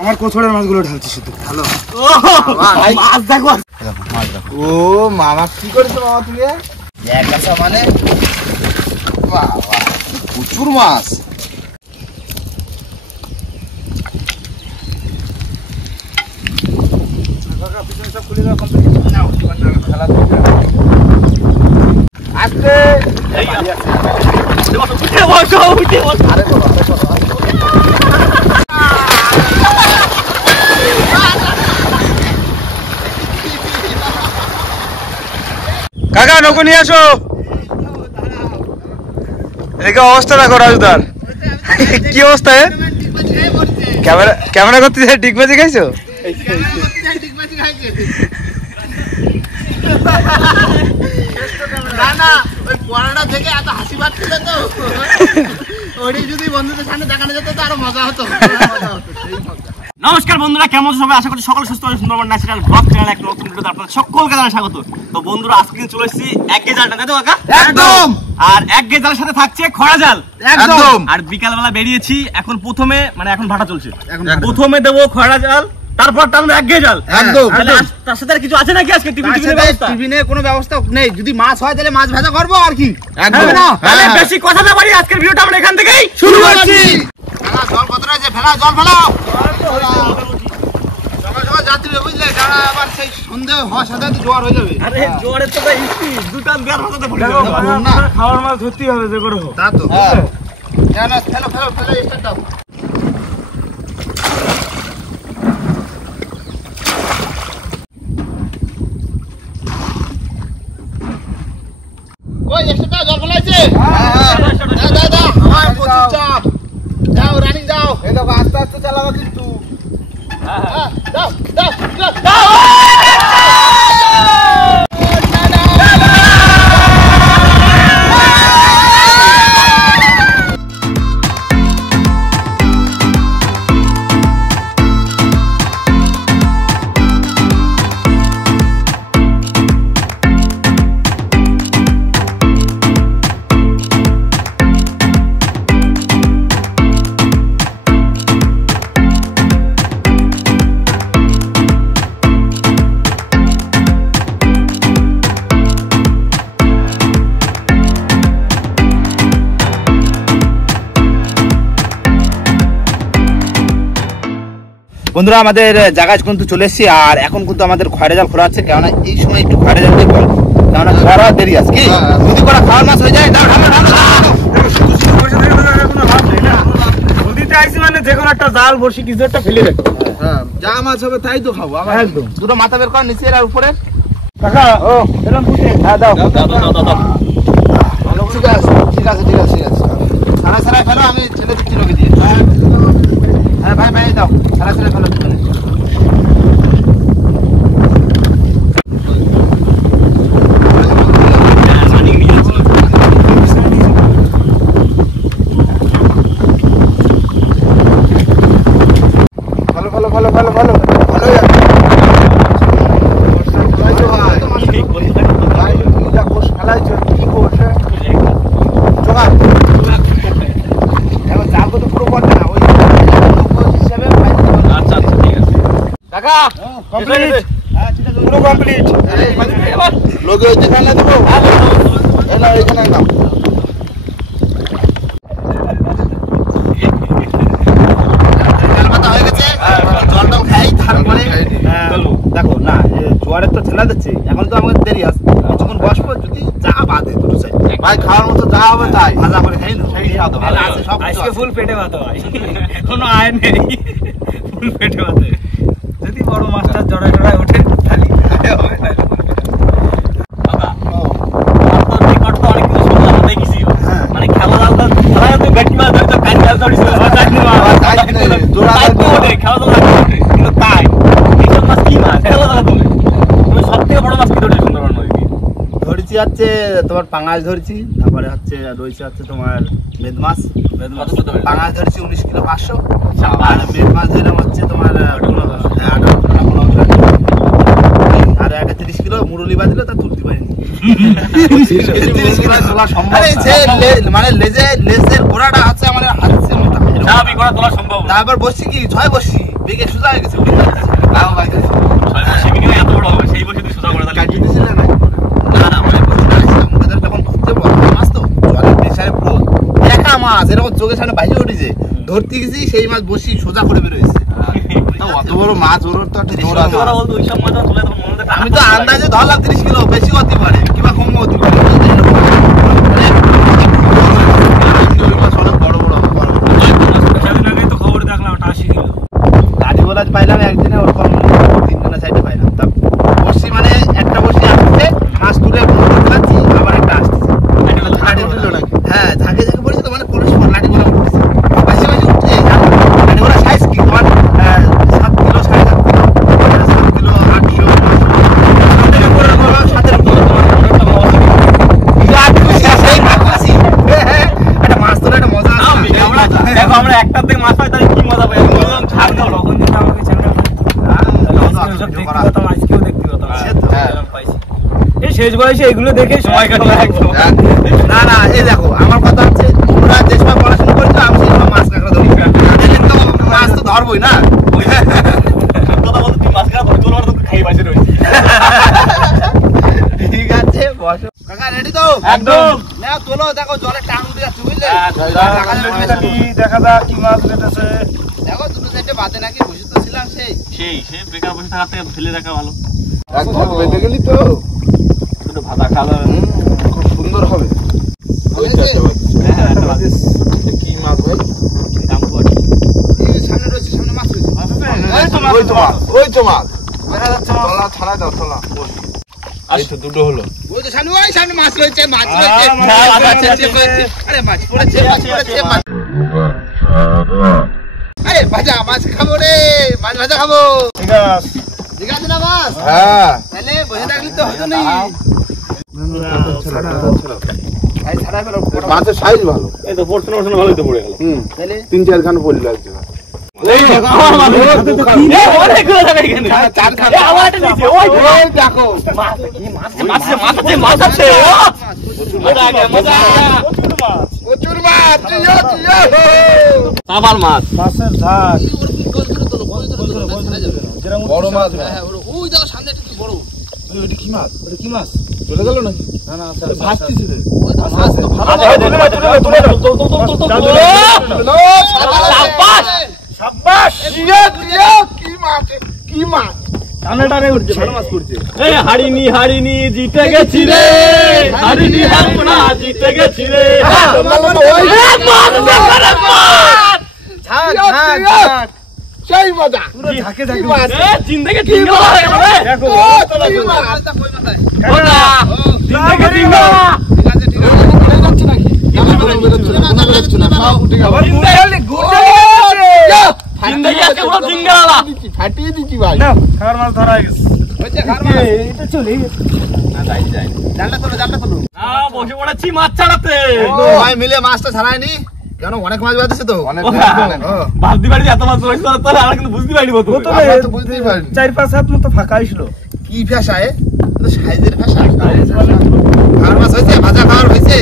আমার কোছড়ের মাছগুলো ঢালছি শুধু। হ্যালো মাছ দেখো। ও মামা কি করেছো মামা তুমি? এক গাছা মানে প্রচুর মাছ। কাকা নৌকো নিয়ে আসো। এদিকে অবস্থা দেখো রাজুদার কি অবস্থা। ক্যামেরা করতে ডিগবাজি খাইছো? না না ওই পড়াটা থেকে এত হাসি পাচ্ছিল তো ওইটাই যদি বন্ধুদের সামনে দেখানো যেত তো আরো মজা হতো। নমস্কার বন্ধুরা, কেমন আছো সবাই? আশা করি সকল সুস্থ আছে। সুন্দরবন ন্যাচারাল ব্লগ চ্যানেল একটা নতুন ভিডিওতে আপনাদের সকলকে জানাই স্বাগত। তো বন্ধুরা আজকে চলে এসেছি এক গেজ জালটা, তাই তো কাকা? একদম। আর এক গেজ জালের সাথে থাকছে খড়া জাল। একদম। আর বিকালবেলা বেরিয়েছি, এখন প্রথমে মানে এখন ভাটা চলছে, প্রথমে দেবো খড়া জাল, তারপর টানবো এক গেজ জাল। একদম। তার সাথে আর কিছু আছে নাকি আজকে? টিফিনে কোনো ব্যবস্থা নেই, যদি মাছ হয় তাহলে মাছ ভাজা করবো আর কি। একদম। তাহলে বেশি কথা না বাড়ি, আজকের ভিডিওটা আমরা এখান থেকেই শুরু করছি। জল কত রয়েছে? ফেলা জল ফেলাও। সকাল সকাল যাত্রী বুঝলে, যারা আবার সেই সন্ধ্যে হওয়ার সাথে জোয়ার হয়ে যাবে। আরে জোয়ারের তো ভাই দুটা দেড় হাতে পড়ে যাবে। খাওয়ার মাছ ধরতেই হবে যে করে হোক। তা তো না, ফেলো ফেলো ফেলো, স্টার্ট দাও। ওই স্টার্ট দাও, জল ফেলাইছে। দাও দাও, আমার প্রচুর চাপ। যাও রানিং যাও। এই দেখো আস্তে আস্তে চালাবো কিন্তু। হ্যাঁ দাও দাও দাও। বন্ধুরা আমাদের জায়গায় কিন্তু চলে এসেছি, আর এখন কিন্তু আমাদের খয়রা জাল খোলা হচ্ছে, কেননা এই সময় একটু খয়রা জাল দিয়ে কম, কেননা খরা দেরি আছে কি যদি করা খাওয়ার মাছ হয়ে যায়। নদীতে আইছি মানে যে কোনো একটা জাল বসি কিছু একটা ফেলে রাখো। হ্যাঁ যা মাছ হবে তাই তো খাবো। একদম দুটো মাথা বের কর, নিচের আর উপরে। কাকা ও এরকম ফুটে। হ্যাঁ দাও দাও দাও দাও। ঠিক আছে ঠিক আছে ঠিক আছে ঠিক আছে। সারা সারা ফেলো, আমি ছেলে দিচ্ছি লোকে দিয়ে। হ্যাঁ ভাই ভাই দাও, সারা সারা ফেলো। পুরো কমপ্লিট। লোকে যেখানে দেবো এখানে দাও। দেখো না জোয়ারের তো ছেলা দিচ্ছে, এখন তো আমাদের দেরি আছে, কিছুক্ষণ বসবো, যদি যা বাদে দুটো চাই ভাই খাওয়ার মতো যা হবে তাই ভাজা করে খাই না। আজকে ফুল পেটে ভাত হয়, কোনো আয় নেই, ফুল পেটে ভাতে। যদি বড় মাছটা জড়ায় জড়ায় ওঠে তাহলে হবে না। মানে খেলা জালটা খেলা তুই ভেটকি মাছ ধরছো, কান জাল ধরিস, কিন্তু তাই এইসব মাছ কি মাছ খেলা জালা তুমি সব থেকে বড় মাছ কি ধরেছো সুন্দরবন নদীতে? ধরেছি হচ্ছে তোমার পাঙাশ ধরেছি, তারপরে হচ্ছে রয়েছে হচ্ছে তোমার মেদ মাছ। পাঙাশ ধরেছি 19 কিলো 500, আর মেদ মাছ ধরলাম হচ্ছে তোমার 18 আর একটা 30 কিলো মুরলি বাঁধলো, তা তুলতে পারিনি। 30 কিলো তোলা সম্ভব, মানে লেজের গোড়াটা আছে আমাদের হাতের মতো, স্বাভাবিক গোড়া তোলা সম্ভব তারপর বসছি কি 6 বসছি বেগে সোজা হয়ে গেছে তাও ভাই 6 বসছি মিনিমাম এত বড় হবে সেই বসে তুই সোজা করে কাটি দিছিস না না ভাই বসছি আমাদের তখন ঘুরতে বড় মাছ তো জলের প্রেসারে পুরো একা মাছ এরকম চোখের সামনে বাইরে উঠেছে ধরতে গেছি সেই মাছ বসি সোজা করে বের হয়েছে অত বড় মাছ ওর তো একটা জোর আছে আমি তো আন্দাজে ধরলাম 30 কিলো বেশি হতে পারে কিংবা কম হতে পারে পাইলাম একদিনে ওরকম 3 দিনের সাইডে পাইলাম তা বসি মানে একটা বসি আসছে মাছ তুলে খাচ্ছি আবার একটা আসছে হ্যাঁ ঝাঁকে ঝাঁকে পড়েছে তো মানে পুরো লাঠি গোলা উঠছে বাসি বাসি উঠছে লাঠি গোলা সাইজ কি তোমার 7 কিলো 7.5 কিলো 7 কিলো 800 7 কিলো একটা মাছ তোলা একটা মজা আছে দেখো আমরা একটা থেকে মাছ পাই তাহলে কি মজা পাই ঝাড় দাও তখন দিন আমাকে চ্যানেল শেষ বয়সে এগুলো দেখে সময় কাটানো একদম না না এই দেখো আমার কথা হচ্ছে তোমরা যে সময় পড়াশোনা করছো আমি সেই সময় মাছ কাঁকড়া ধরি কিন্তু মাছ তো ধরবোই না কথা বলতে তুই মাছ কাঁকড়া ধরি তোর তো খাই বাসে রয়েছে ঠিক আছে বসো কাকা রেডি তো একদম না তোলো দেখো জলে টান উঠে যাচ্ছে বুঝলে দেখা যাক কি মাছ পেতেছে দেখো দুটো সাইডে বাদে নাকি বসে তো ছিলাম সেই বেকার বসে থাকার থেকে ফেলে রাখা ভালো একদম বেঁধে গেলি তো দুটো ভাজা খাওয়া যাবে খুব সুন্দর হবে কি মাছ ভাই সামনে রয়েছে সামনে মাছ রয়েছে ওই তো মাছ তলা ছাড়া দাও তলা এই তো দুটো হলো ওই তো সামনে ওই সামনে মাছ রয়েছে মাছ রয়েছে আরে মাছ পড়েছে মাছ আরে ভাজা মাছ খাবো রে মাছ ভাজা খাবো ঠিক আছে না মাছ হ্যাঁ তাহলে বসে থাকলে তো হতো না মাছের সাইজ ভালো এই তো পড়ছে না ভালোই তো পড়ে গেল তাহলে 3-4 খান পড়লো একজন মাছের ঝাঁক বড় মাছ ওই দেখো সামনে একটা কি বড় ওইটা কি মাছ চলে গেল নাকি না না ভাসতেছে ওই তো মাছ তো সাব্বাস কি মাছ টানে টানে উঠছে ভালো মাছ পড়ছে এই হারিনি জিতে গেছি রে হারিনি হারমোনা জিতে গেছি রে সেই মজা ঝাঁকে ঝাঁকে জিন্দেগি জিঙ্গা দেখো কই মাছটা কই মাথায় জিন্দেগি জিঙ্গা ফাটিয়ে দিচ্ছি ভাই খাবার মাছ ধরা গেছে এটা চলে জানলা তোলো বসে পড়েছি মাছ ছাড়াতে ভাই মিলে মাছটা ছাড়ায়নি কেন অনেক মাছ বাঁধছে তো অনেক বালতি বাড়ি এত মাছ রয়েছে তাহলে আমরা কিন্তু বুঝতে পারিনি তো বুঝতেই পারিনি 4-5 হাত মতো ফাঁকা ছিল কি ফ্যাসায় তো সাইজের ফ্যাসা খাওয়ার মাছ হয়েছে ভাজা খাওয়ার হয়েছে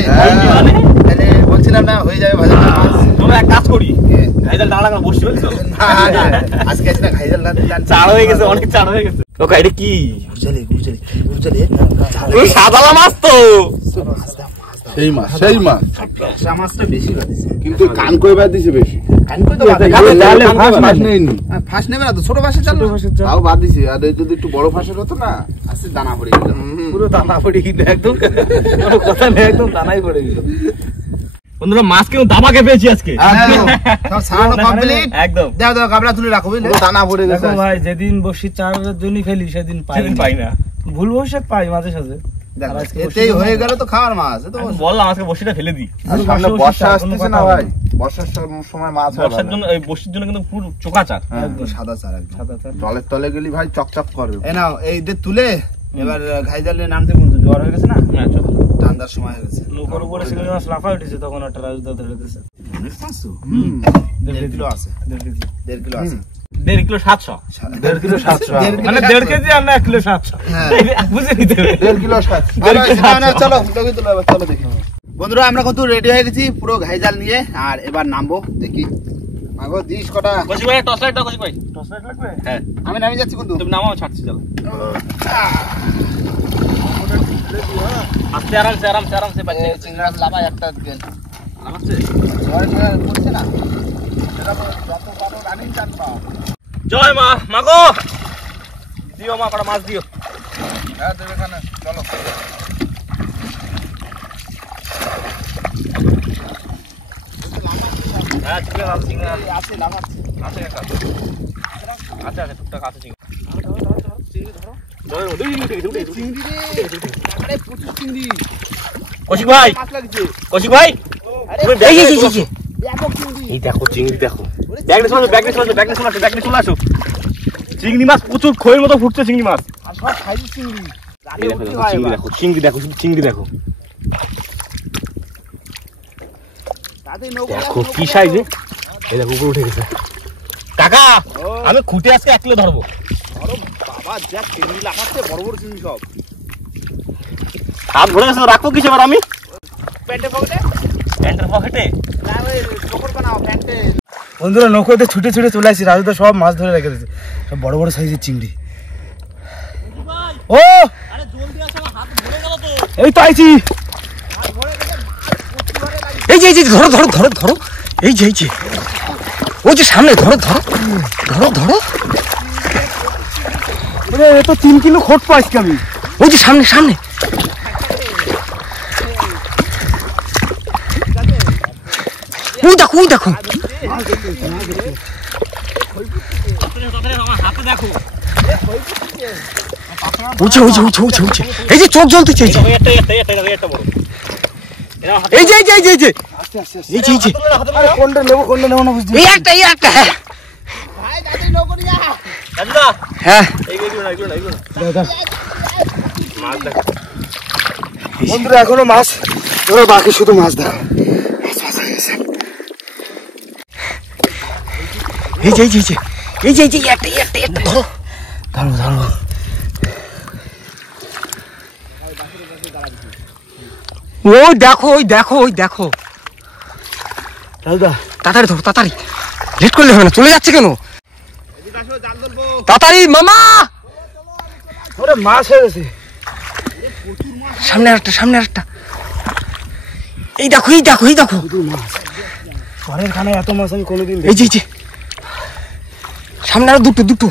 তাহলে বলছিলাম না হয়ে যাবে ভাজা মাছ তোমরা এক কাজ করি ঘাইজাল ডালা করে বসে বলছো আজকে আছে না ঘাইজাল চাড় হয়ে গেছে অনেক চাড় হয়ে গেছে ওকে এটা কি গুরজালি ওই সাদালা মাছ তো সেই মাছ ফ্যাসা মাছটা বেশি বাঁধিছে কিন্তু কান কই বাদ দিছে বেশি কান কই তো ফাঁস নেইনি ফাঁস নেবে না তো ছোট ফাঁসে চাল তাও বাদ দিছে আর যদি একটু বড় ফাঁসের হতো না আস্তে দানা পড়ে গেল পুরো দানা পড়ে গেছে একদম কোনো কথা নেই একদম দানাই পড়ে গেল বন্ধুরা মাছ কিন্তু দামাকে পেয়েছি আজকে সব সারানো কমপ্লিট একদম দাও গাবলা তুলে রাখো বুঝলে দানা পড়ে গেছে দেখো ভাই যেদিন বসি চারের জন্য ফেলি সেদিন পাই না ভুল বসে পাই মাঝে সাঝে এতেই হয়ে গেল তো খাওয়ার মাছ তো বললাম আজকে বসিটা ফেলে দিই সামনে বর্ষা আসতেছে না ভাই বর্ষার সময় মাছ হয় বর্ষার জন্য এই বসির জন্য কিন্তু পুরো চোকা চার একদম সাদা চার একদম সাদা চার জলের তলে গেলি ভাই চকচক করবে এই নাও এই যে তুলে এবার ঘাইজালে নামতে কিন্তু জ্বর হয়ে গেছে না হ্যাঁ চলো ঠান্ডার সময় হয়ে গেছে নৌকার উপরে সিলেট মাছ লাফা উঠেছে তখন একটা রাজদা ধরে দিয়েছে অনেক মাছ তো 1.5 কিলো আছে 1.5 কিলো আছে 1.5 কিলো 700 1.5 কিলো 700 মানে 1.5 কেজি আর না 1 কিলো 700 হ্যাঁ বুঝে নিতে হবে 1.5 কিলো 700 চলো চলো দেখি বন্ধুরা আমরা কত রেডি হয়ে গেছি পুরো ঘাইজাল নিয়ে আর এবার নামবো দেখি মাগো দিস কটা। কৌশিক ভাই টর্চ লাইট দাও কৌশিক ভাই। টর্চ লাইট লাগবে? হ্যাঁ আমি নামে যাচ্ছি কিন্তু। তুমি নামাও ছাড়ছি চলো। আস্তে আরামসে আরামসে আরামসে বাচ্চা চিংড়ি মাছ লাভায় একটা দেন। নামাচ্ছে। পড়ছে না এটা যত পারো রানিং টান পাও। জয় মা মাগো দিও মা কটা মাছ দিও। হ্যাঁ দেবে খানা চলো। হ্যাঁ চিংড়ি মাছ চিংড়ি মাছ আছে লাভাচ্ছে। আছে একটা আচ্ছা আচ্ছা টুকটাক আছে চিংড়ি ধরো চিংড়ি রে আরে প্রচুর চিংড়ি। কৌশিক ভাই মাছ লাগছে। কৌশিক ভাই তুমি ব্যাগ দেখো চিংড়ি। এই দেখো চিংড়ি দেখো ব্যাগনে চলে আসো চিংড়ি মাছ প্রচুর খইয়ের মতো ফুটছে চিংড়ি মাছ। আর সব সাইজ চিংড়ি। এই দেখো চিংড়ি দেখো চিংড়ি দেখো শুধু চিংড়ি দেখো তাতে নৌকা দেখো কি সাইজে এই দেখো উপরে উঠে গেছে কাকা আমি খুঁটে আজকে 1 কিলো ধরবো। বড় বাবা যা চিংড়ি লাগাচ্ছে বড় বড় চিংড়ি সব। হাত ভরে গেছে রাখবো কিসে এবার আমি প্যান্টে পকেটে প্যান্টের পকেটে না ওই চোখর বানাও প্যান্টে। বন্ধুরা নৌকোতে ছুটে ছুটে চলে আসছি, রাজুদা সব মাছ ধরে রেখে দিয়েছে, সব বড় বড় সাইজের চিংড়ি। ও এই তো আইছি। এই যে ধরো ধরো ধরো ধরো, এই যে ওই যে সামনে ধরো ধরো ধরো ধরো, এ তো 3 কিলো খোট পাইছি আমি। ওই যে সামনে সামনে, ওই দেখো ওই দেখো, হাতে দেখো উঠছে উঠছে উঠছে উঠছে উঠছে, এই যে চোখ জ্বলতেছে, এই যে এটা বড় এই যে এই যে এই যে এই যে আস্তে আস্তে এই যে এই যে কোনটা নেবো না বুঝছি। এই একটা ভাই দাদি নৌকো নিয়া। দাদা হ্যাঁ এইগুলো মাছ দেখো বন্ধুরা এখনো মাছ ধরো বাকি, শুধু মাছ দেখো, মাছ হয়ে গেছে। এই যে এই যে এই যে এই যে এই যে একটা ধরো ধরো ধরো। ওই দেখো ওই দেখো ওই দেখো, রাজুদা তাড়াতাড়ি ধরো তাড়াতাড়ি, লেট করলে হবে না, চলে যাচ্ছে কেন, এদিকে আসো জাল ধরবো। তাড়াতাড়ি মামা, ওরে মাছ হয়ে গেছে। সামনে আরেকটা, এই দেখো এই দেখো এই দেখো, ঘরের খানায় এত মাছ আমি কোনোদিন এই যে সামনে আরো দুটো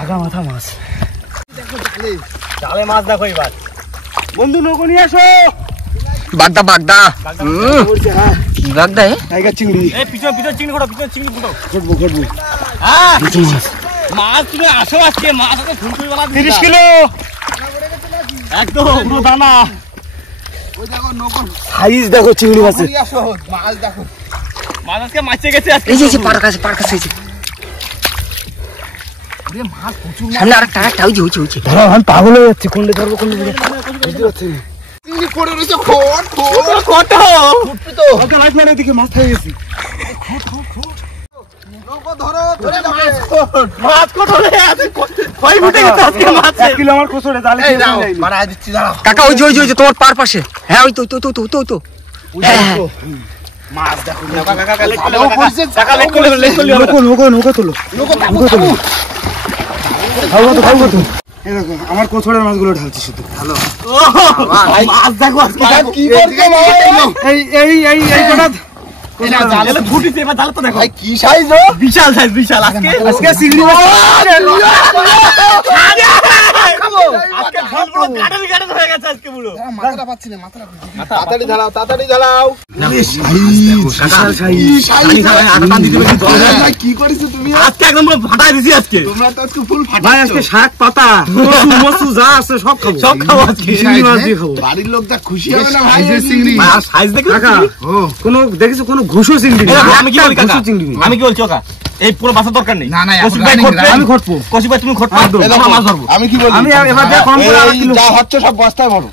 আগা মাথা মাছ। জালে মাছ দেখো এবার বন্ধু নৌকো নিয়ে আসো। বাগদা কি বাগদা টাইগার চিংড়ি এই পিছনে চিংড়ি ফটো ঘটবো। হ্যাঁ মাছ তুমি আসো আজকে মাছ আছে ফুলকপি বানা 30 কিলো একদম পুরো দানা ওই দেখো নৌকো সাইজ দেখো চিংড়ি মাছের। নিয়ে আসো মাছ দেখো। মাছ আজকে মাছে গেছে আজকে এই যে পার কাছে এই যে ওরে মাছ প্রচুর সামনে আরেকটা ওই যে ধরো, আমি পাগল হয়ে যাচ্ছি, কোনটা ধরবো কোনটা বুঝতে পারছি না। চিংড়ি পড়ে রয়েছে ফোট কত ফুটবি তো। ওকে লাইট মারে, দিকে মাছ হয়ে গেছি। নৌকো ধরো ধরে যাবে। মাছ কত রে আছে কই ফুটে গেছে আজকে মাছ 1 কিলো আমার কোসরে জালে এই দাও বাড়ায় দিচ্ছি দাঁড়াও। কাকা ওই যে তোমার পার পাশে, হ্যাঁ ওই তো হ্যাঁ মাছ দেখো কাকা লেট করলে ও বলছে কাকা লেট করলে নৌকো তোলো। নৌকো খাবো তো। এই দেখো আমার কোসরের মাছগুলো ঢালছি শুধু। মাছ দেখো আজকে কি করছে ভাই? এই কটা এলা জালে ফুটিছে এবার জাল তো দেখো ভাই কি সাইজ ও? বিশাল সাইজ বিশাল আজকে চিংড়ি মাছ খাবো। আজকে ঝালগুলো গাড়ি হয়ে গেছে আজকে পুরো মাথাটা পাচ্ছি না মাথাটা তাড়াতাড়ি ঢালাও। বিশাল সাইজ। ভাই কি করেছো তুমি? আজকে একদম পুরো ফাটাই দিছি আজকে তোমরা তো আজকে ফুল ফাটা। ভাই আজকে শাক পাতা মসু যা আছে সব খাবো, সব খাবো আজকে চিংড়ি মাছ দিয়ে খাবো। বাড়ির লোকটা খুশি হবে না ভাই এই চিংড়ি। আর সাইজ দেখো কাকা কোনো দেখেছো কোনো ঘুষো চিংড়ি নেই। আমি কি বলি কাকা ঘুষো চিংড়ি নেই। আমি কি বলছি ওকা এই পুরো বাসার দরকার নেই না, না, কৌশিক ভাই running, ঘটবে, আমি ঘটবো। কৌশিক ভাই তুমি ঘটবে একদম। আমরা মাছ ধরবো আমি কি বলি? আমি এবার যা কম করে আবার এই কিলো। যা হচ্ছে সব বস্তায় ভরো।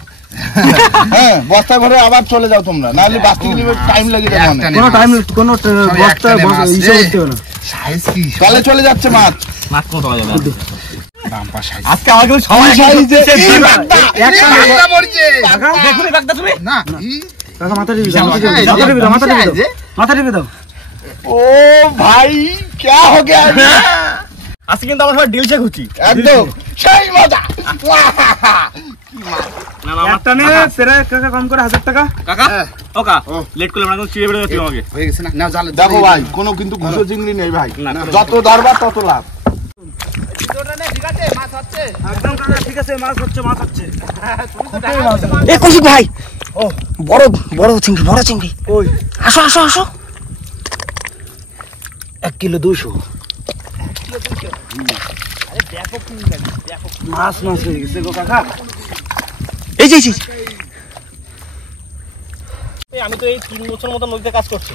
হ্যাঁ বস্তায় ভরে আবার চলে যাও তোমরা, নাহলে বাস্তি নিবে টাইম লাগে যাবে অনেক। কোনো টাইম কোনো বস্তা হিসাব করতে হবে না। সাইজ কি তাহলে চলে যাচ্ছে মাছ। মাছ কত পাওয়া যাবে রামপা সাইজ আজকে আমাকে সবাই এই বাগদা একটা এই বাগদা পড়ছে। দেখুন বাগদা তুমি না কাকা মাথা টিপে বিশাল দাও, মাছ। মাথা টিপে দাও, মাথা টিপে দাও, এই যে। মাথা টিপে দাও। ও ভাই क्या हो गया আজকে কিন্তু আমরা সবাই ডিলছে খুঁজি একদম সেই মজা একটা নে সেরা কাকা কম করে 1000 টাকা কাকা ওকা লেট করলে আমরা চিড়ে বেড়ে যাচ্ছি আমাকে হয়ে গেছে না নাও জালে দেখো ভাই কোনো কিন্তু ঘুষো চিংড়ি নেই ভাই যত ধরবা তত লাভ একদম কাকা ঠিক আছে মাছ হচ্ছে এ কৌশিক ভাই ও বড় বড় চিংড়ি ওই আসো আসো আসো 1 কিলো 200 মাছ হয়ে গেছে গো কাকা এই যে আমি তো এই 3 বছর মতো নদীতে কাজ করছি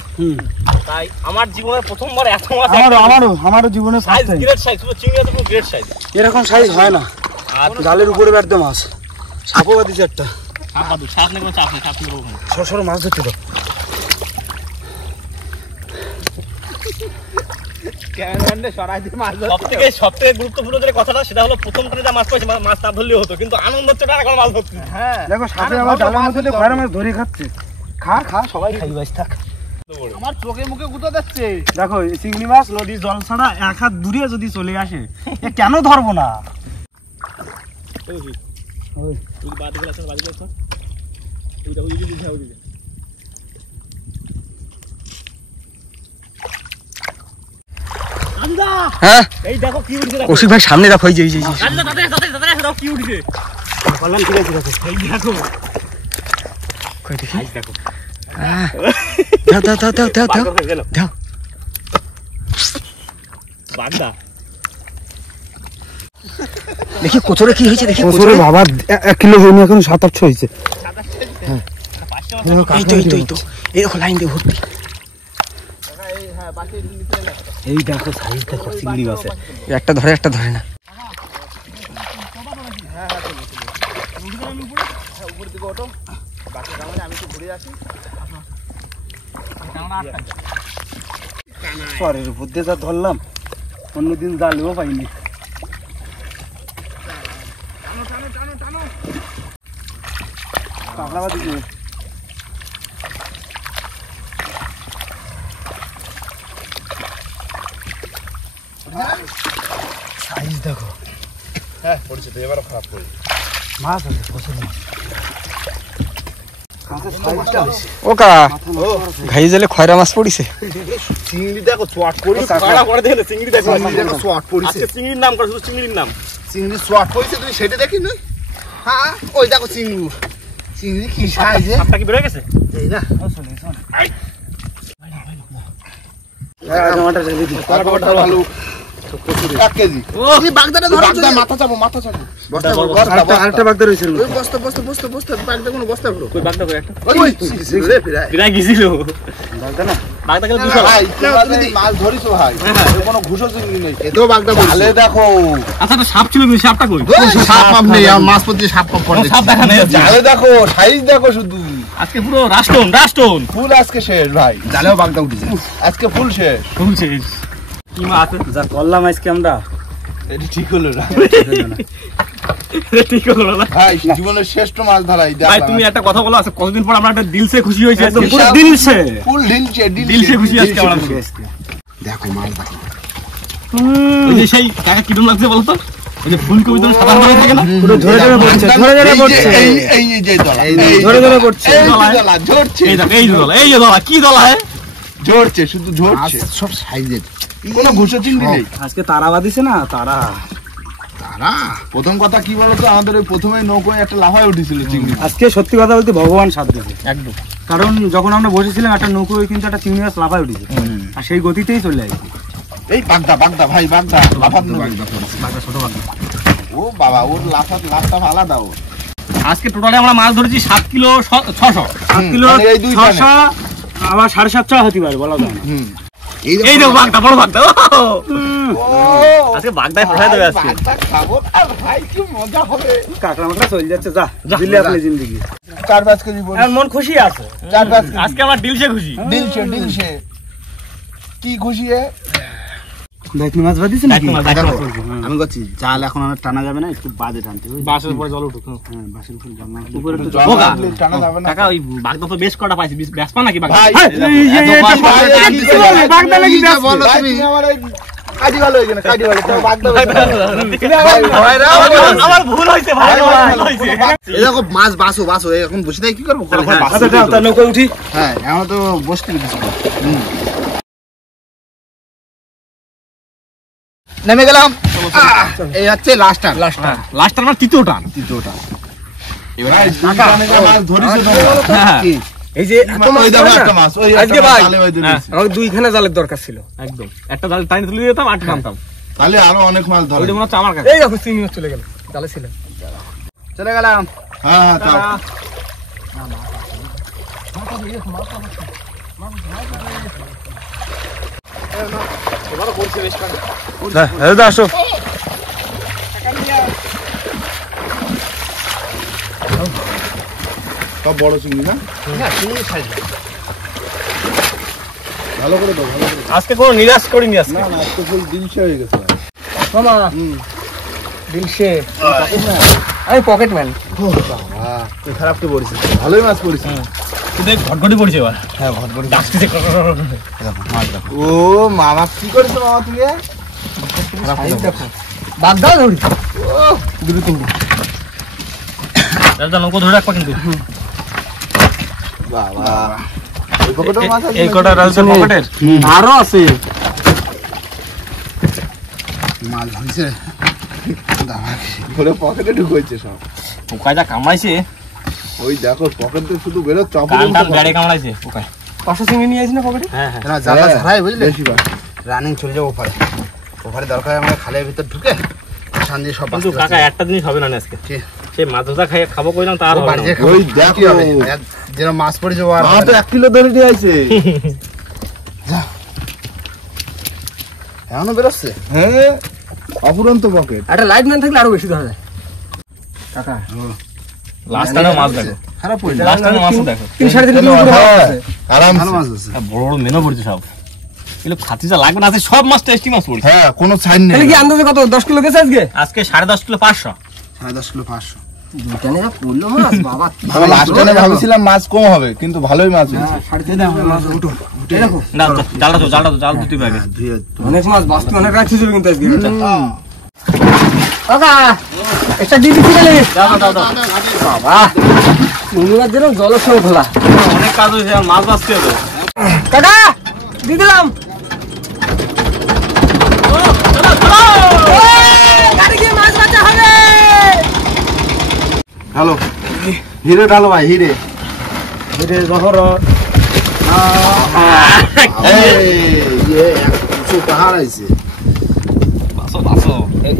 তাই আমার জীবনের প্রথমবার এত মাছ আমারও জীবনে সাইজ গ্রেট সাইজ পুরো চিংড়ি তো পুরো গ্রেট সাইজ এরকম সাইজ হয় না আর জালের উপরে বেড়তে মাছ সাপও বাদিছে একটা সাপ নেই কোনো চাপ নেই, সাপ নেই ওখানে। সরসর মাছ ধরতে তো সবথেকে গুরুত্বপূর্ণ যে কথাটা সেটা হলো প্রথম টানে যা মাছ পাইছে মাছ তা ধরলেই হতো, কিন্তু আনন্দ হচ্ছে না এখন মাছ ধরতে। দেখো সাপে আবার জালের মধ্যে ঘরে মাছ ধরে খাচ্ছে খা সবাই খাই বাস থাক আমার চোখে মুখে গুঁতো যাচ্ছে দেখো এই চিংড়ি মাছ নদীর জল ছাড়া 1 হাত দূরে যদি চলে আসে এ কেন ধরবো না হ্যাঁ এই দেখো কি উঠছে, দেখো। কৌশিক ভাই সামনে দেখো এই যে আচ্ছা, তাড়াতাড়ি আসো, দেখো কি উঠছে। বললাম ঠিক আছে এই দেখো। কই দেখি দেখো। দাও বাগদা। দেখি কোচরে কি হয়েছে দেখি কোচরে বাবা 1 কিলো হয়নি এখন 7-8 হয়েছে এই তো এই দেখো লাইন দিয়ে ভর্তি এই দেখো সাইজ দেখো চিংড়ি মাছের একটা ধরে না সরের উপর দিয়ে যা ধরলাম অন্যদিন জালেও পাইনি সাইজ দেখো হ্যাঁ পড়ছে তো এবারও খারাপ করে মাছ আছে প্রচুর মাছ ওকা ঘাই জালে খয়রা মাছ পড়িছে চিংড়ি দেখো চট পড়ি কাড়া করে দেখলে চিংড়ি দেখো। চিংড়ি দেখো চট পড়িছে আজকে চিংড়ির নাম করে, শুধু চিংড়ির নাম। চিংড়ি চট পড়িছে তুই সেটা দেখি নই হ্যাঁ ওই দেখো চিংড়ি কি সাইজে সাপটা কি বেরোয় গেছে? এই না টমাটো ঢেলে দিই টমাটো ভালো 1 কেজি এই বাগদাটা ধরো বাগদা মাথা চাপো বস্তা আরেকটা বাগদা রয়েছে ওই বস্তা বাগদা কোনো বস্তা বড় কই বাগদা কই একটা? ওই রে ফিরাই বিরাই গেছিল। বাগদা না বাগদা গেলে দুশো। ভাই তুমি মাছ ধরিছো ভাই এর কোনো ঘুষো চিংড়ি নেই এতো বাগদা বলে দেখো আচ্ছা তো সাপ ছিল, কিন্তু সাপটা কই? সাপ পাপ নেই আর মাছ প্রতি সাপ পাপ পড়ে সাপ দেখা নেই। জালে দেখো সাইজ দেখো শুধু আজকে পুরো রাস্টন। ফুল আজকে শেষ ভাই জালেও বাগদা উঠেছে আজকে ফুল শেষ শুনছে কি মাছ যা করলাম আজকে আমরা এটা ঠিক হলো না ঠিক হলো না ভাই জীবনের শ্রেষ্ঠ মাছ ধরাই ভাই। তুমি একটা কথা বলো, আজকে কতদিন পর আমরা একটা দিলসে খুশি হয়েছে, একদম পুরো বিশাল- দিলসে ফুল দিলসে খুশি আজকে আমরা। দেখো মাছ দেখো ওই যে সেই কাকা কিরম লাগছে বলতো, ওই যে ফুলকপি তো সাদা হয়ে থাকে না, পুরো ধরে পড়ছে এই যে দলা ধরে পড়ছে এই যে দলা ঝরছে এই যে দলা কি দলা হয়, ঝরছে শুধু ঝরছে সব সাইজের কোনো ঘুষো চিংড়ি নেই আজকে তারা বাদিছে না তারা প্রথম কথা কি বলতো আমাদের ওই প্রথমে নৌকোয় একটা লাফায় উঠেছিল চিংড়ি আজকে সত্যি কথা বলতে ভগবান সাথ দিয়েছে একদম, কারণ যখন আমরা বসেছিলাম একটা নৌকোয় কিন্তু একটা চিংড়ি মাছ লাফায় উঠেছে আর সেই গতিতেই চলে আসছে এই বাগদা ভাই বাগদা লাফাত ছোট বাগদা। ও বাবা ওর লাফটা আলাদা ওর আজকে টোটালি আমরা মাছ ধরেছি 7 কিলো 600। 7 কিলো মানে এই দুই 600 আবার 750 হতে পারে বলা যায় না এই দেখো বাগদা, বড় বাগদা। আজকে বাগদায় ফেলে দেবে আজকে। খাবো আর ভাই কি মজা হবে কাকড়া মাকড়া চলে যাচ্ছে যা দিলে আপনি জিন্দগি 4-5 কেজি বড় আর মন খুশি আছে 4-5 আজকে আমরা দিলসে খুশি। দিলছে কি খুশি দায়িত্ব মাছ বাদিস নাকি? আমি করছি জাল এখন আর টানা যাবে না, একটু বাদে টানতে হবে। বাসের উপরে জল উঠুক। হ্যাঁ, বাঁশের উপরে জল না উপরে একটু জল বোকা। লাগলে টানা যাবে না। কাকা ওই বাগদা তো বেশ কটা পাইছি, বেশ পা নাকি বাগদা? ভাই, হ্যাঁ, বাগদা লাগি ব্যাস। বলো তুমি আমার এই কাটি ভালো হইছে না, কাটি ভালো তো বাগদা আমার ভুল হয়েছে ভাই, ভুল হয়েছে। এই দেখো মাছ বাসো বাসো, এখন বসে থাকি কি করবো? আচ্ছা যাও, তার নৌকা উঠি। হ্যাঁ, এখন তো বসতে কিছু নেমে গেলাম। এই হচ্ছে লাস্ট টান। লাস্ট আমার তৃতীয় টান। মাছ ধরিছো তো। হ্যাঁ, এই যে এত মাছ ওই দেখো ধরে না? একটা মাছ, ওই আজকে একটা মাছ ভাই, জালে ওই দিয়েছে। আমার দুইখানা জালের দরকার ছিল। একদম একটা জাল টাইনে তুলে দিতাম, আটটা টানতাম। তাহলে আরো অনেক মাছ ধরে। ওইটা মনে হচ্ছে আমার কাছে। এই দেখো চিংড়ি মাছ চলে গেল, জালে ছিল। চলে গেলাম। হ্যাঁ হ্যাঁ তাও। আসো। সব বড় চিংড়ি না? ভালো করে দাও, ভালো করে। আজকে কোনো নিরাশ করিনি আজকে। না না, আজকে ফুল দিলশে হয়ে গেছে। মামা দিলশে, আমি পকেট ম্যান। তুই খারাপ তো বলিস। ভালোই মাছ পড়েছে। তুই ঘটঘটি পড়ছে এবার। হ্যাঁ, ভট ভট ডাকতেছে। ও মামা কি করেছো মামা তুমি? বাগদা ধরি। দাদা নৌকো ধরে রাখবা কিন্তু। বাবা এই পকেটেও মাছ আছে? এই কটা রাজধানী পকেটের আরো আছে। মাছ ধরিছে। ধরে পকেটে ঢুকাইছে সব। পোকায় যা কামড়াইছে, ওই দেখো পকেটে শুধু বেরো চপ। কান টান বেড়ে কামড়াইছে পোকায়। 500 চিংড়ি নিয়ে আসি না পকেটে? হ্যাঁ হ্যাঁ। না জালা ছাড়াই বুঝলে, বেশি বার। রানিং চলে যাবো ওপারে। ওপারে দরকার আমরা খালের ভিতর ঢুকে শান দিয়ে সব কিন্তু কাকা একটা জিনিস হবে না আজকে। কি? সেই মাছ ধরা খাই খাবো কইলাম তার হবে বাড়ি না। যেয়ে খাবো। ওই কি দেখো হবে? যেন মাছ পড়ে যাবো আর মামা তো 1 কিলো ধরে নিয়ে আইছে। এখনো বেরোচ্ছে। হ্যাঁ অপুরন্ত পকেট। একটা লাইট ম্যান থাকলে আরো বেশি ধরা যায়। কাকা লাস্ট টাইমে মাছ দেখো। খারাপ পড়ে লাস্ট টাইমে মাছ দেখো। 3-3.5 কিলো করে মাছ আছে। আরাম। ভালো মাছ আছে। বড় বড় মেনো পড়ছে সব। এগুলো খাতি যা লাগবে না, আছে সব মাছ টেস্টি মাছ পড়ছে। হ্যাঁ কোনো ছাইন নেই। তাহলে কি আন্দাজে কত 10 কিলো গেছে আজকে? আজকে 10.5 কিলো 500। 10.5 কিলো 500। দুইটা নিয়ে পড়লো মাছ বাবা। আমি লাস্ট টাইমে ভাবছিলাম মাছ কম হবে, কিন্তু ভালোই মাছ হয়েছে। 3.5 মাছ উঠো। এই দেখো না জালটা তো জাল দুটি ব্যাগে। ধুয়ে অনেক মাছ বাস্তি অনেক রাখছি যাবে কিন্তু আজকে। কাকা একটা ডিবি ছিল লাগে। দাও। বাবা চিংড়ি মাছ যেন জলের সঙ্গে খোলা। অনেক কাজ হয়েছে, আর মাছ বাঁচতে হবে। কাকা দিয়ে দিলাম। গাড়ি গিয়ে মাছ বাঁচা হবে। হ্যালো হিরে ঢালো ভাই, হিরে। পাহাড় আছে। বাঁচো।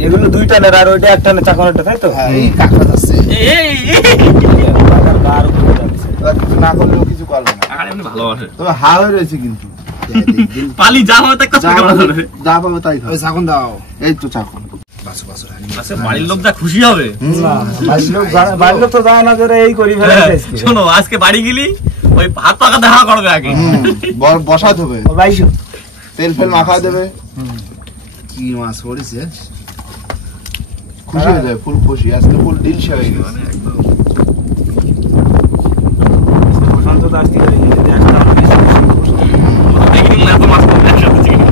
এগুলো 2 টানের আর ওইটা 1 টানের চাকনটা, তাই তো? এই কাকা আছে। এই কিছু না করলেও কিছু করবে না। আর এমনি ভালোবাসে। তবে হা হয়ে রয়েছে কিন্তু। পালি যা হবে তাই কাজ করে। যা পাবে তাই খাবে। ওই চাকুন দাও। এই তো চাকন। বাসু বাসু আচ্ছা বাড়ির লোক যা খুশি হবে। বাড়ির লোক তো জানা না করে এই করি ফেলে আজকে। শোনো আজকে বাড়ি গেলি ওই হাত পাকা দেখা করবে আগে। বসাতে হবে, বাইশো তেল ফেল মাখা দেবে, কি মাছ পড়েছে। খুশি হয়ে যায়, ফুল খুশি। আজকে ফুল দিলশে হয়ে গেছে। বসন্ত দাস থেকে নিজে একটা দেখিনি এত মাছ পড়বে একসাথে চিকেন।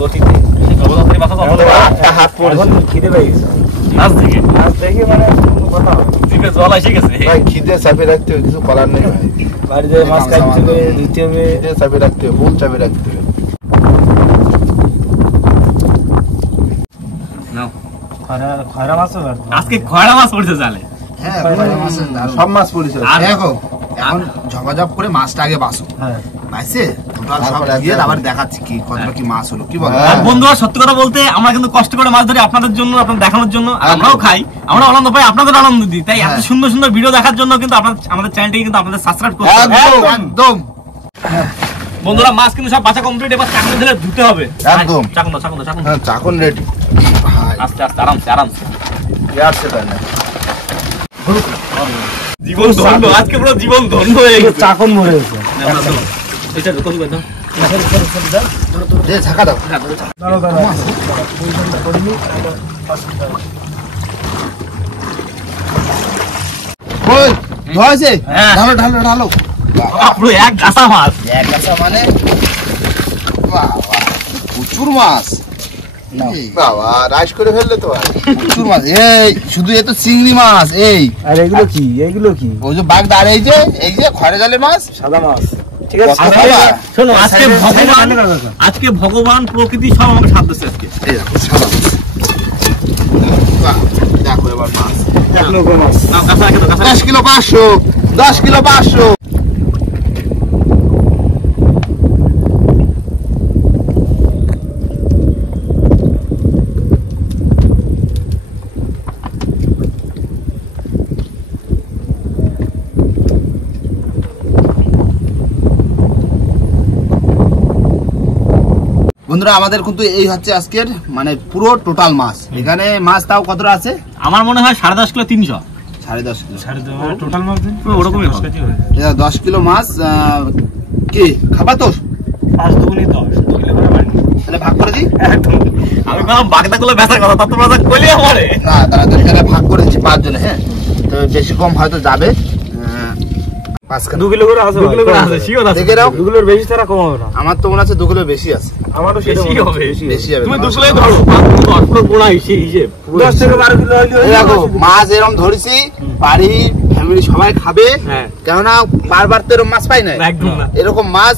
গতিতে জগদ্ধাত্রী মাথা তো একটা হাত পড়েছে। খিদে পেয়ে গেছে। নাচ থেকে আজ দেখি মানে কোনো কথা হবে। জিভে জল এসে গেছে। ভাই খিদে চাপে রাখতে হবে, কিছু করার নেই ভাই। বাড়ি যেয়ে মাছ কাটতে হবে, ধুতে হবে। খিদে চাপে রাখতে হবে, ফুল চাপে রাখতে হবে। নাও খয়রা মাছ হবে। আজকে খয়রা মাছ পড়ছে জালে। হ্যাঁ, বড় মাছের দারুণ। সব মাছ পড়েছে। আর দেখো এখন ঝপাঝপ করে মাছটা আগে বাসো। হ্যাঁ পাইছে টোটাল সব তারপরে দিয়ে একদম। আবার দেখাচ্ছি কি কতটা কি মাছ হলো, কি বল। হ্যাঁ। আর বন্ধুরা সত্যি কথা বলতে আমরা কিন্তু কষ্ট করে মাছ ধরি আপনাদের জন্য, আপনাদের দেখানোর জন্য। আর আমরাও খাই, আমরা আনন্দ পাই, আপনাদের আনন্দ দিই। তাই এত হ্যাঁ। সুন্দর সুন্দর ভিডিও দেখার জন্য কিন্তু আপনাদের আমাদের চ্যানেলটিকে কিন্তু আপনাদের সাবস্ক্রাইব করতে হবে। একদম। একদম বন্ধুরা মাছ কিন্তু সব বাছা কমপ্লিট, এবার চাকন ধরে ধুতে হবে। একদম। চাকন দাও। হ্যাঁ চাকন রেডি। আস্তে আস্তে আরামসে। ইয়ার সেটা না। জীবন ধন্য, আজকে পুরো জীবন ধন্য হয়ে গেছে। চাকন মরে গেছে। এটা কত ঝাঁকা দাও। ওই, ধরেছে? হ্যাঁ। ঢালো, ঢালো, ঢালো। পুরো এক গাছা মাছ। এক গাছা মানে বাহ, বাহ, প্রচুর মাছ। এই, বাবা রাইস করে ফেললে তো ভাই। প্রচুর মাছ। এই শুধু এ তো চিংড়ি মাছ। এই আর এগুলো কি? এগুলো কি? ওই যে বাঘ দাঁড়িয়ে এই যে খড়ে জালে মাছ। সাদা মাছ। ঠিক কত আছে। খাবা? শোনো, আজকে ভগবান প্রকৃতি সব আমাকে সাথ দিচ্ছে আজকে। এই দেখো, সাদা মাছ। বাহ, দেখো এবার মাছ। নাও, গাছা রেখে দাও, গাছা 10 কিলো 500, 10 কিলো 500। বন্ধুরা আমাদের কিন্তু এই হচ্ছে আজকের মানে পুরো টোটাল মাছ। এখানে মাছ তাও কতটা আছে? আমার মনে হয় 10.5 কিলো 300। 10.5 কিলো। টোটাল মাছ দিন। পুরো ওরকমই হবে। এটা 10 কিলো মাছ। কি খাবা তো? 5 দুগুনি 10, 2 কিলো করে বানি। তাহলে ভাগ করে দিই। আমি বললাম বাগদা গুলো বেচার কথা, তত বেচা কইলে আমারে। না তাহলে ভাগ করে দিচ্ছি 5 জনে। হ্যাঁ, তো বেশি কম হয়তো যাবে। 5 2 কিলো করে আছে। 2 কিলো করে আছে, শিওর আছে। দেখে নাও। 2 কিলোর বেশি ছাড়া কম হবে না। আমার তো মনে আছে 2 কিলো বেশি আছে। আমারও সেটা বেশি হবে। বেশি হবে। তুমি 2 কিলোই ধরো, 5 কিলো পুরো গোনা হিসেব। 10 থেকে 12 কিলো হইলে এই দেখো মাছ এরকম ধরেছি, বাড়ি ফ্যামিলি সবাই খাবে। হ্যাঁ। কেননা বারবার তো এরকম মাছ পাই না। একদম না। এরকম মাছ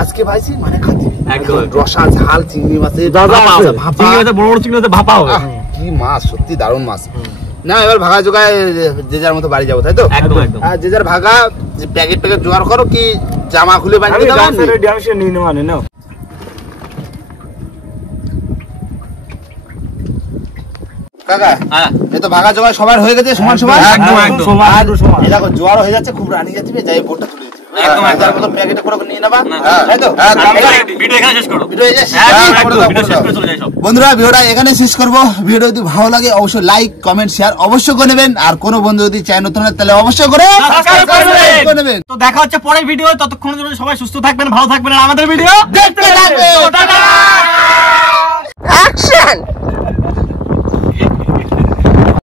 আজকে পাইছি মানে খাচ্ছি। একদম। রসা ঝাল চিংড়ি মাছের ভাপা আছে, হবে। ভাপা। চিংড়ি মাছে বড় বড় চিংড়ি মাছে ভাপা হবে। আহ, কি মাছ, সত্যি দারুণ মাছ। না এবার ভাগা জোগায় যে যার মতো বাড়ি যাবো, তাই তো? একদম একদম। আর যে যার ভাগা প্যাকেট জোগাড় করো, কি জামা খুলে আমি বানিয়ে দাও। গাছের ড্যামশে নিয়ে নেব মানে নাও। কাকা হ্যাঁ। এই তো ভাগা জোগাড় সবার হয়ে গেছে সমান সমান। একদম, একদম। সমান, একটু সমান। এই দেখো জোয়ার হয়ে যাচ্ছে, খুব রানি যাচ্ছে, যাই বোটটা তুলে দিচ্ছি। একদম, একদম। তার মতো প্যাকেটে করে নিয়ে নেবা, হ্যাঁ। তাই তো? আর ভিডিও এখানে শেষ করো। ভিডিও এই যে একদম, করে একদম। দাও, ভিডিও করে শেষ দাও। করে চলে যাই সব। বন্ধুরা ভিডিওটা এখানে শেষ করব। ভিডিও যদি ভালো লাগে অবশ্যই লাইক কমেন্ট শেয়ার অবশ্যই করে নেবেন। আর কোনো বন্ধু যদি চ্যানেল নতুন হয় তাহলে অবশ্যই করে সাবস্ক্রাইব করবেন। করে নেবেন। তো দেখা হচ্ছে পরের ভিডিও। ততক্ষণের জন্য সবাই সুস্থ থাকবেন, ভালো থাকবেন, আর আমাদের ভিডিও দেখতে থাকবেন। টাটা। অ্যাকশন।